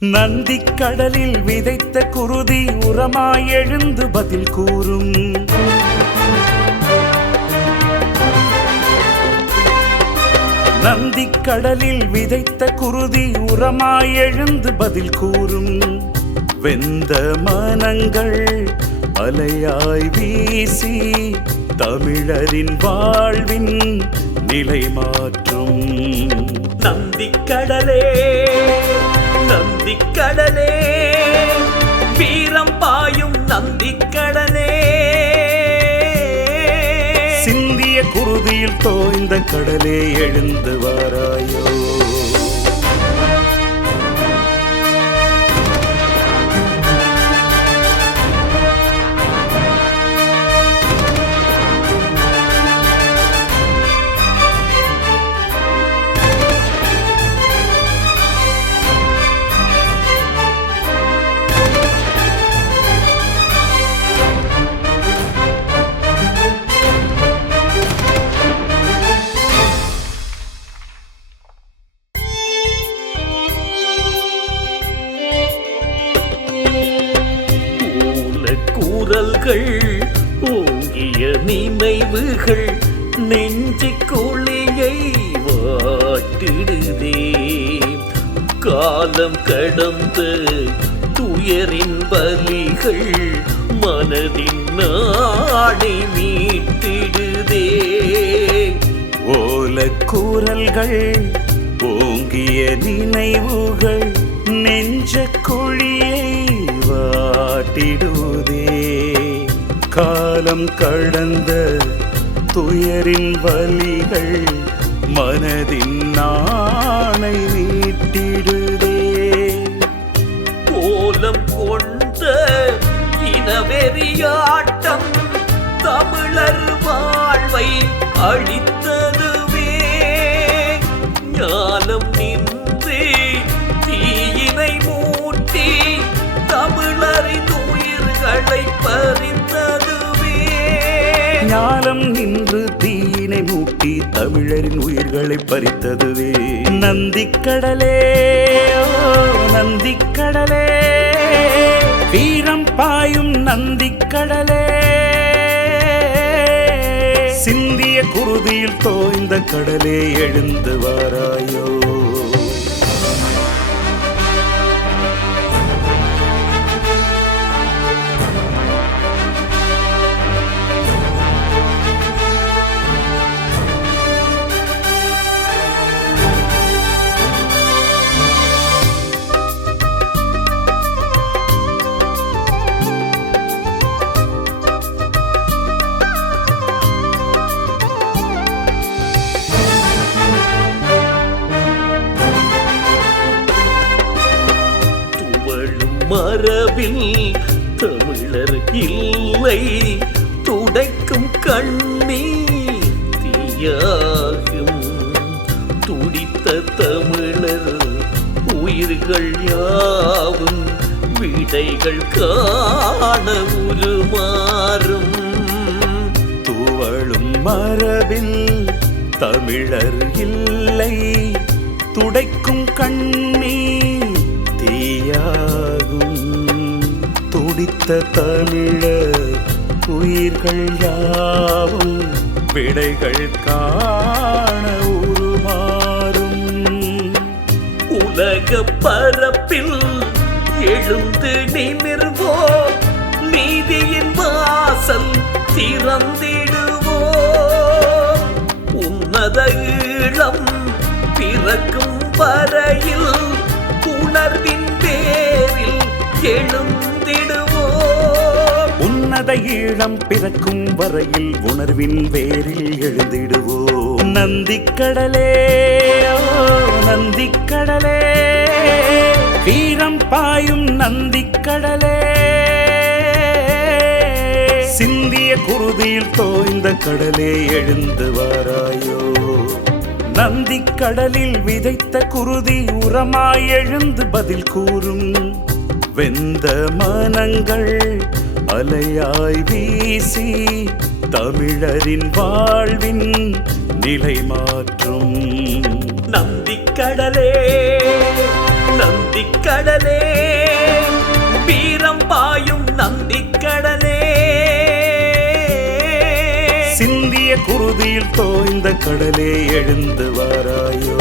நந்திக் கடலில் விதைத்த குருதி உரமாய் எழுந்து பதில் கூறும். நந்திக் கடலில் விதைத்த குருதி உரமாய் எழுந்து பதில் கூறும். வெந்த மனங்கள் அலையாய் வீசி தமிழரின் வாழ்வின் நிலை மாற்றும். நந்திக் கடலே நந்திக் கடலே வீரம் பாயும் நந்திக் கடலே, சிந்திய குருதியில் தோய்ந்த கடலே எழுந்து வாராயோ. குரல்கள் ஓங்கிய நினைவுகள் நெஞ்சு குழியை வாட்டிடுதே. காலம் கடந்த துயரின் வலிகள் மனதின் நாடை மீட்டிடுதே. ஓலக்கூரல்கள் ஓங்கிய நினைவுகள் நெஞ்ச குழியை வாட்டிடுதே. காலம் கடந்த துயரின் வலிகள் மனதின் நாணை மீட்டிடுதே. கோலம் கொண்ட இனவெறியாட்டம் தமிழர் வாழ்வை அழித்ததுவே. ஞானம் நின்று தீயினை மூட்டி தமிழரின் உயிர்களை பறித்ததுவே. ஞானம் நின்று தீயினை மூட்டி தமிழரின் உயிர்களை பறித்ததுவே. நந்திக் கடலே நந்திக் கடலே வீரம் பாயும் நந்திக் கடலே, சிந்திய குருதியில் தோய்ந்த கடலே எழுந்து வாராயோ. மரபில் தமிழர் இல்லை துடைக்கும் கண்ணீர் தீயாகும். துடித்த தமிழர் உயிர்கள் யாவும் விடைகள் காண உருமாறும். துவளும் மரபில் தமிழர் இல்லை துடைக்கும் கண்ணீர் தீயாகும். துடித்த தமிழர் உயிர்கள் யாவும் விடைகள் காண உருமாறும். உலக பரப்பில் எழுந்து நிமிர்வோ நீதியின் வாசல் திறந்திடுவோ. உன்னத ஈழம் பிறக்கும் வரையில் உணர்வின் பேரில் எழுந்திடுவோ. உன்னத ஈழம் பிறக்கும் வரையில் உணர்வின் பேரில் எழுந்திடுவோம். நந்திக் கடலே நந்திக் கடலே வீரம் பாயும் நந்திக் கடலே, சிந்திய குருதியில் தோய்ந்த கடலே எழுந்து வாராயோ. நந்திக்கடலில் விதைத்த குருதி உரமாய் எழுந்து பதில் கூறும். வெந்த மனங்கள் அலையாய் வீசி தமிழரின் வாழ்வின் நிலை மாற்றும். நந்திக்கடலே நந்திக்கடலே வீரம் பாயும் நந்திக்கடலே, சிந்திய குருதியில் தோய்ந்த கடலே எழுந்து வாராயோ.